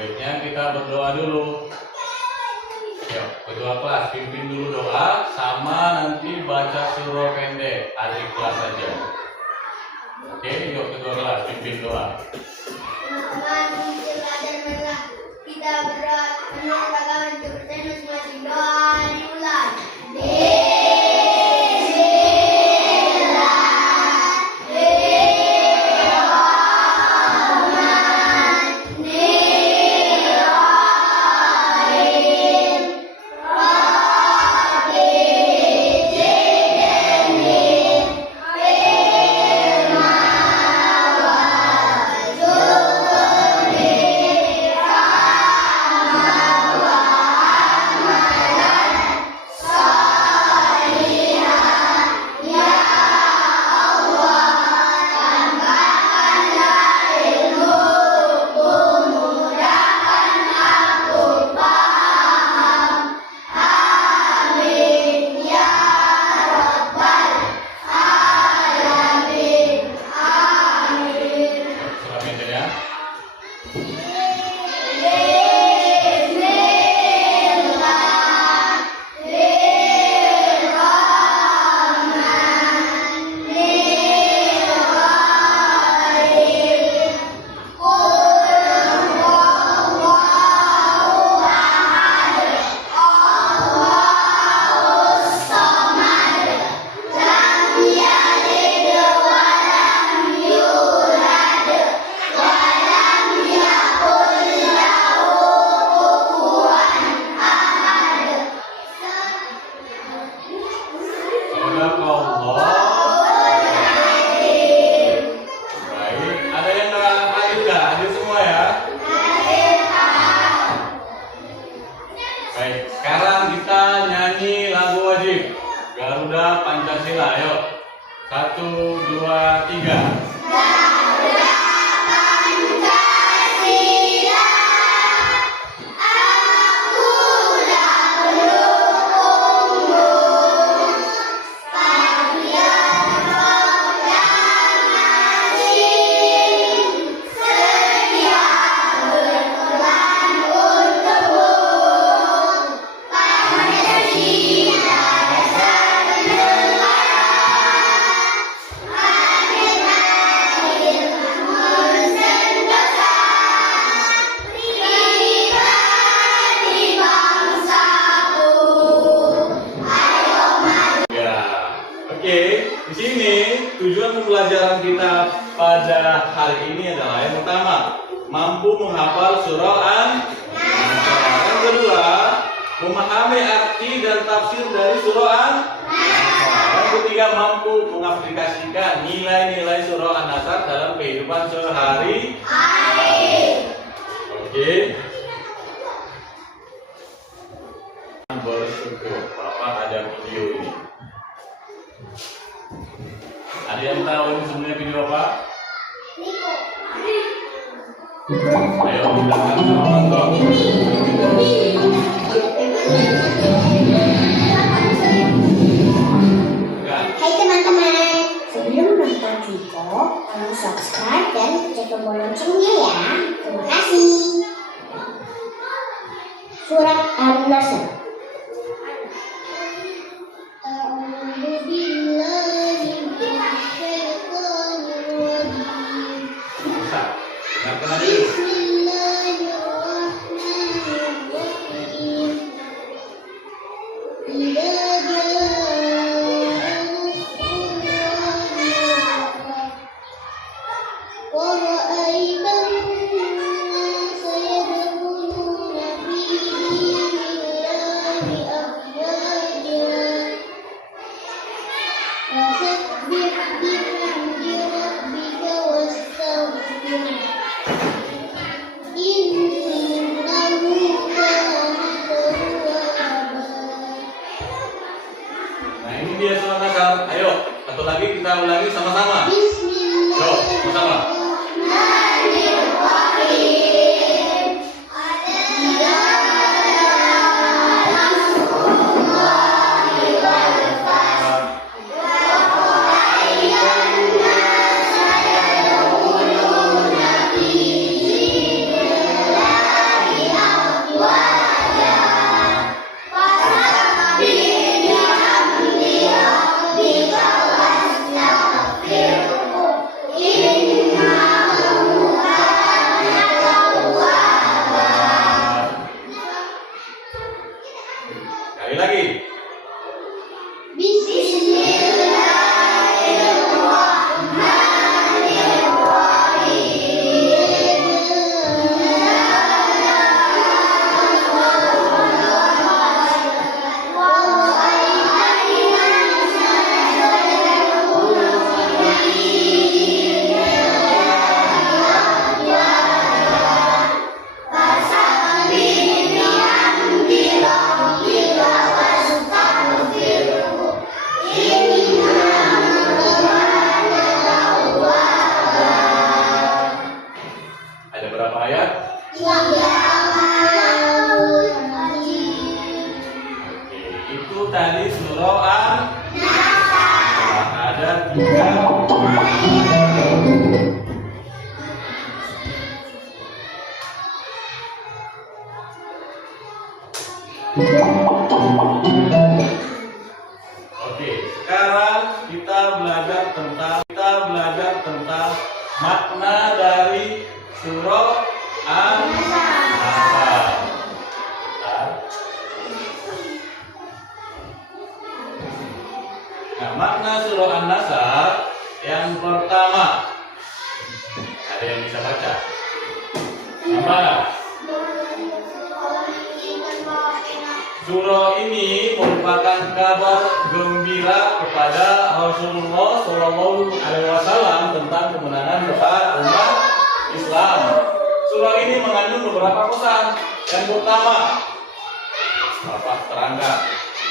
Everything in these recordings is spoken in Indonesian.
Sebaiknya kita berdoa dulu. Yuk, kedua kelas pimpin dulu doa sama nanti baca surah pendek adik kelas saja. Oke, yuk kedua kelas pimpin doa. Kita berat menurut agama kepercayaan masing-masing. Doa diulang. Baik, sekarang kita nyanyi lagu wajib Garuda Pancasila. Yuk, 1, 2, 3. Di sini tujuan pembelajaran kita pada hari ini adalah yang pertama, mampu menghafal surah An-Nasr. Yang kedua, memahami arti dan tafsir dari surah An-Nasr. Yang ketiga, mampu mengaplikasikan nilai-nilai surah An-Nasr dalam kehidupan sehari-hari. Oke. Bersyukur, Bapak ada video ini. Ada yang tahu ini sebenarnya video apa? Ayo bilangkan sama nonton. Hai teman-teman, sebelum nonton video, tolong subscribe dan cek tombol loncengnya ya. Terima kasih. Surat An-Nasr. Oke, sekarang kita belajar tentang makna dari surah An-Nasr. Nah, makna surah An-Nasr yang pertama, ada yang bisa baca? Apa? Surah ini merupakan kabar gembira kepada Rasulullah SAW tentang kemenangan besar umat Islam. Surah ini mengandung beberapa pesan. Yang pertama, Bapak terangkan.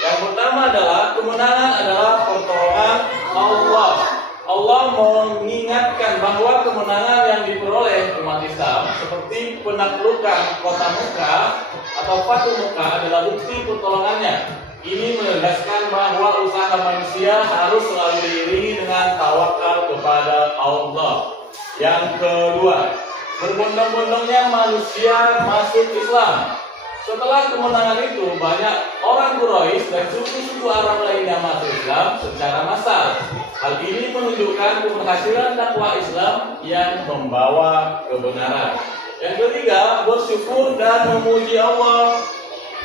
Yang pertama adalah kemenangan adalah pertolongan Allah. Allah mengingatkan bahwa kemenangan yang diperoleh umat Islam seperti penaklukan kota Mekah atau Fatuh Mekah adalah bukti pertolongannya. Ini menegaskan bahwa usaha manusia harus selalu diiringi dengan tawakal kepada Allah. Yang kedua, berbondong-bondongnya manusia masuk Islam. Setelah kemenangan itu, banyak orang Quraisy dan suku-suku Arab lainnya masuk Islam secara massal. Hal ini menunjukkan keberhasilan dakwah Islam yang membawa kebenaran. Yang ketiga, bersyukur dan memuji Allah.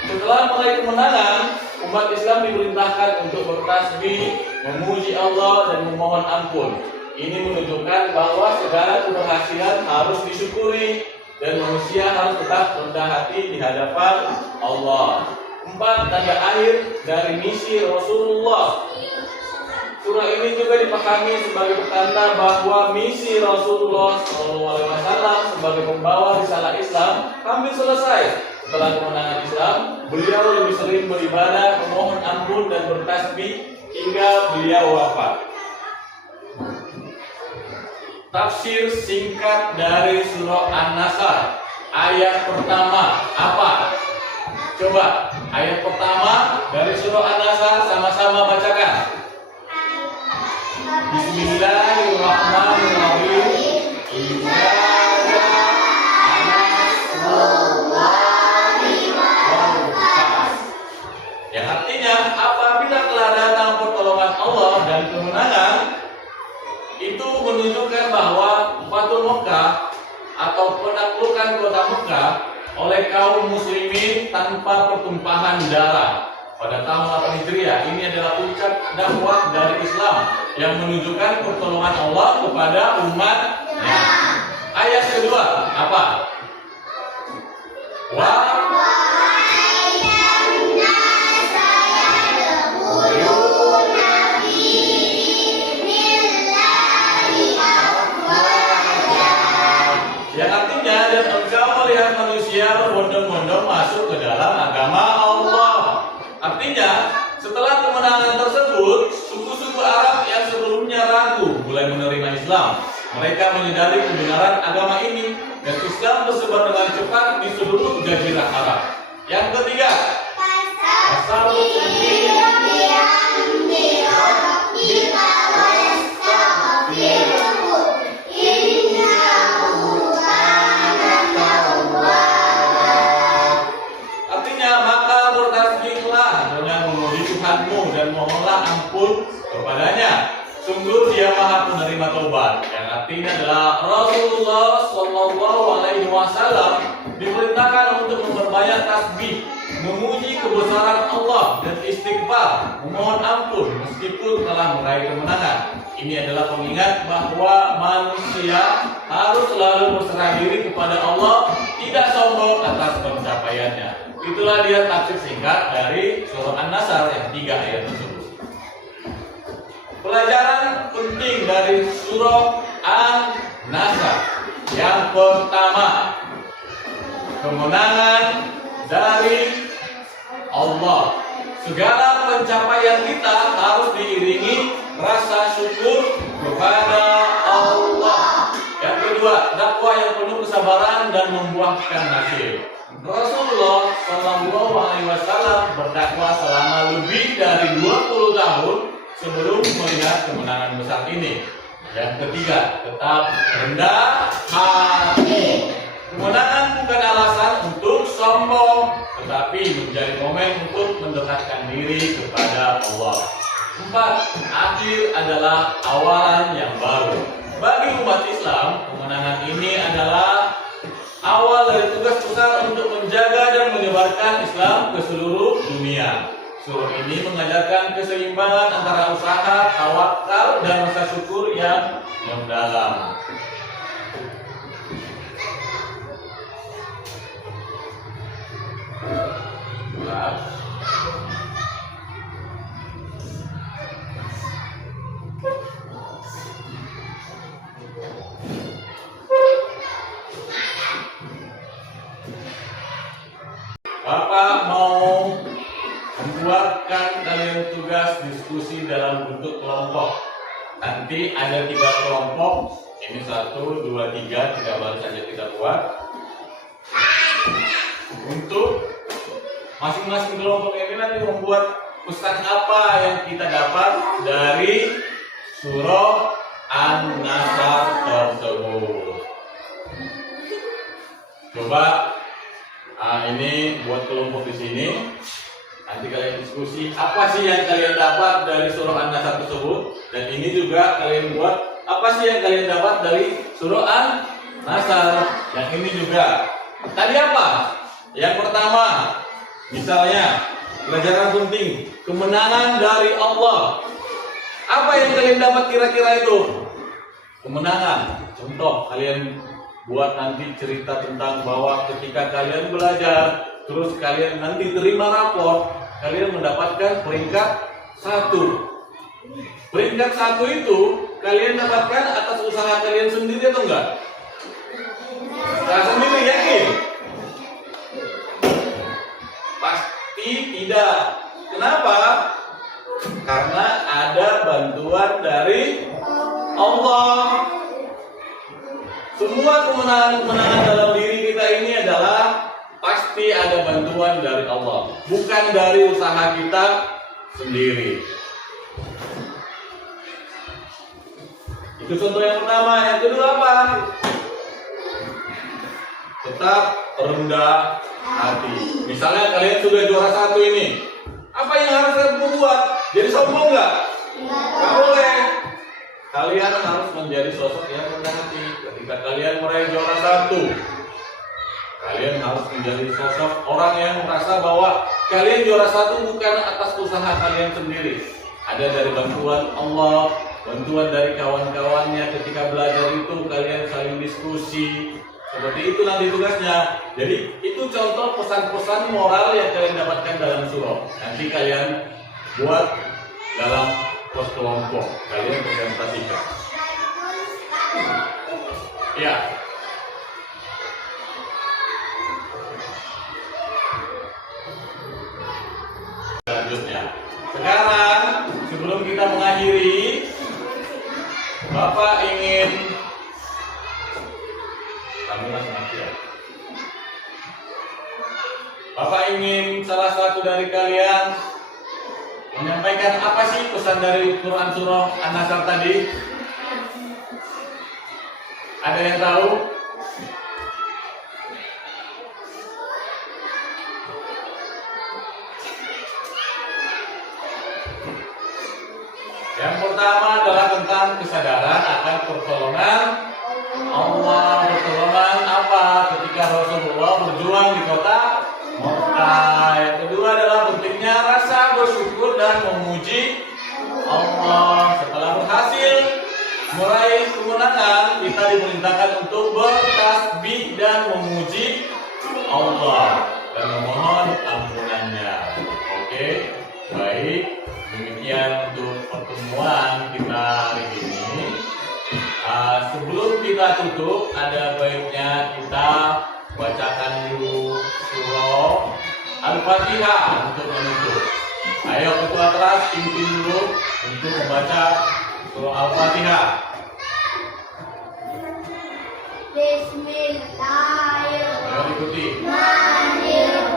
Setelah meraih kemenangan, umat Islam diperintahkan untuk bertasbih, memuji Allah dan memohon ampun. Ini menunjukkan bahwa segala keberhasilan harus disyukuri dan manusia harus tetap rendah hati di hadapan Allah. 4. Tanda akhir dari misi Rasulullah. Surah ini juga dipahami sebagai pertanda bahwa misi Rasulullah SAW sebagai pembawa risalah Islam hampir selesai. Setelah kemenangan Islam, beliau lebih sering beribadah, memohon ampun dan bertasbih hingga beliau wafat. Tafsir singkat dari surah An-Nasr. Ayat pertama apa? Coba ayat pertama dari surah An-Nasr sama-sama bacakan. Bismillahirrahmanirrahim. Yang artinya apabila telah datang pertolongan Allah dan kemenangan, itu menunjukkan bahwa Fatuh Mekah atau penaklukan kota Mekah oleh kaum muslimin tanpa pertumpahan darah pada tahun 8 Hijriah. Ini adalah puncak dakwah dari Islam yang menunjukkan pertolongan Allah kepada umatnya. Ayat kedua apa? Yang artinya, dan engkau melihat manusia berbondong-bondong masuk ke dalam agama Allah. Artinya, setelah kemenangan tersebut, suku-suku Arab yang sebelumnya ragu mulai menerima Islam. Mereka menyadari kebenaran agama ini dan Islam tersebar dengan cepat di seluruh jazirah Arab. Yang ketiga, dan mohonlah ampun kepadanya. Sungguh Dia Maha Penerima Taubat. Yang artinya adalah Rasulullah SAW diperintahkan untuk memperbanyak tasbih, memuji kebesaran Allah dan istighfar, memohon ampun meskipun telah meraih kemenangan. Ini adalah pengingat bahwa manusia harus selalu berserah diri kepada Allah, tidak sombong atas pencapaiannya. Itulah dia tafsir singkat dari surah An-Nasr yang 3 ayat tersebut. Pelajaran penting dari surah An-Nasr. Yang pertama, kemenangan dari Allah. Segala pencapaian kita harus diiringi rasa syukur kepada Allah. Yang kedua, dakwah yang penuh kesabaran dan membuahkan hasil. Rasulullah SAW berdakwah selama lebih dari 20 tahun sebelum melihat kemenangan besar ini. Yang ketiga, tetap rendah hati. Kemenangan bukan alasan untuk sombong, tetapi menjadi momen untuk mendekatkan diri kepada Allah. 4. Akhir adalah awalan yang baru. Bagi umat Islam, kemenangan ini adalah awal dari tugas besar untuk menjaga dan menyebarkan Islam ke seluruh dunia. Surah ini mengajarkan keseimbangan antara usaha, tawakal, dan rasa syukur yang mendalam. Bapak mau membuatkan kalian tugas diskusi dalam bentuk kelompok. Nanti ada 3 kelompok. Ini 1, 2, 3. 3 baru saja kita buat. Untuk masing-masing kelompok ini nanti membuat pesan apa yang kita dapat dari surah An-Nasr tersebut. Coba ini buat kelompok di sini. Nanti kalian diskusi apa sih yang kalian dapat dari surah An-Nasr tersebut, dan ini juga kalian buat apa sih yang kalian dapat dari surah An-Nasr. Yang ini juga. Tadi apa? Yang pertama, misalnya pelajaran penting, kemenangan dari Allah. Apa yang kalian dapat kira-kira itu? Kemenangan. Contoh, kalian buat nanti cerita tentang bahwa ketika kalian belajar, terus kalian nanti terima rapor, kalian mendapatkan peringkat 1. Peringkat 1 itu kalian dapatkan atas usaha kalian sendiri atau enggak? Usaha sendiri, yakin? Pasti tidak. Kenapa? Karena ada bantuan dari Allah. Semua kemenangan-kemenangan dalam diri kita ini adalah pasti ada bantuan dari Allah, bukan dari usaha kita sendiri. Itu contoh yang pertama. Yang kedua apa? Tetap rendah hati. Misalnya kalian sudah juara 1 ini, apa yang harus kalian buat? Jadi sombong nggak? Nggak boleh. Kalian harus menjadi sosok yang rendah hati. Ketika kalian meraih juara 1, kalian harus menjadi sosok orang yang merasa bahwa kalian juara 1 bukan atas usaha kalian sendiri. Ada dari bantuan Allah, bantuan dari kawan-kawannya. Ketika belajar itu kalian saling diskusi. Seperti itu nanti tugasnya. Jadi itu contoh pesan-pesan moral yang kalian dapatkan dalam surah. Nanti kalian buat dalam pos kelompok. Kalian presentasikan. Ya. Selanjutnya. Sekarang sebelum kita mengakhiri, Bapak ingin Bapak ingin salah satu dari kalian menyampaikan apa sih pesan dari Quran surah An-Nasr tadi? Ada yang tahu? Yang pertama adalah tentang kesadaran akan pertolongan Allah. Pertolongan apa? Ketika Rasulullah berjuang di kota Mekah. Yang kedua adalah pentingnya rasa bersyukur dan memuji Allah. Setelah berhasil meraih kemenangan, kita diperintahkan untuk bertasbih dan memuji Allah dan memohon ampunannya. Oke, baik. Demikian untuk pertemuan kita hari ini. Sebelum kita tutup, ada baiknya kita bacakan dulu surah Al-Fatihah untuk menutup. Ayo ketua kelas pimpin dulu untuk membaca surah Al-Fatihah. Bismillahirrahmanirrahim. Ayo ikuti. Bismillahirrahmanirrahim.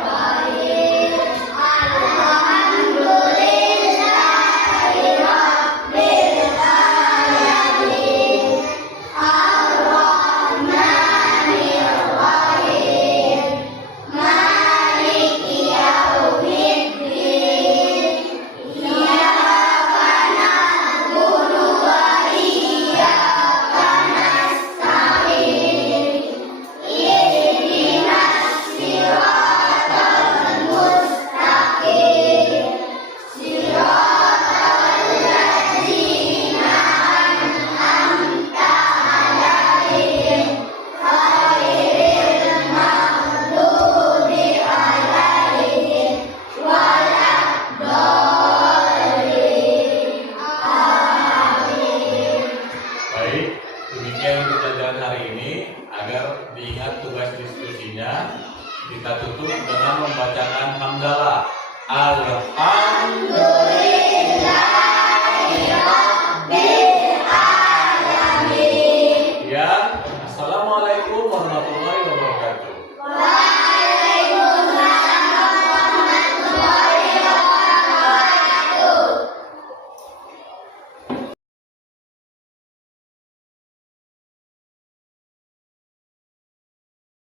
tutup dengan membacakan hamdalah. Alhamdulillah.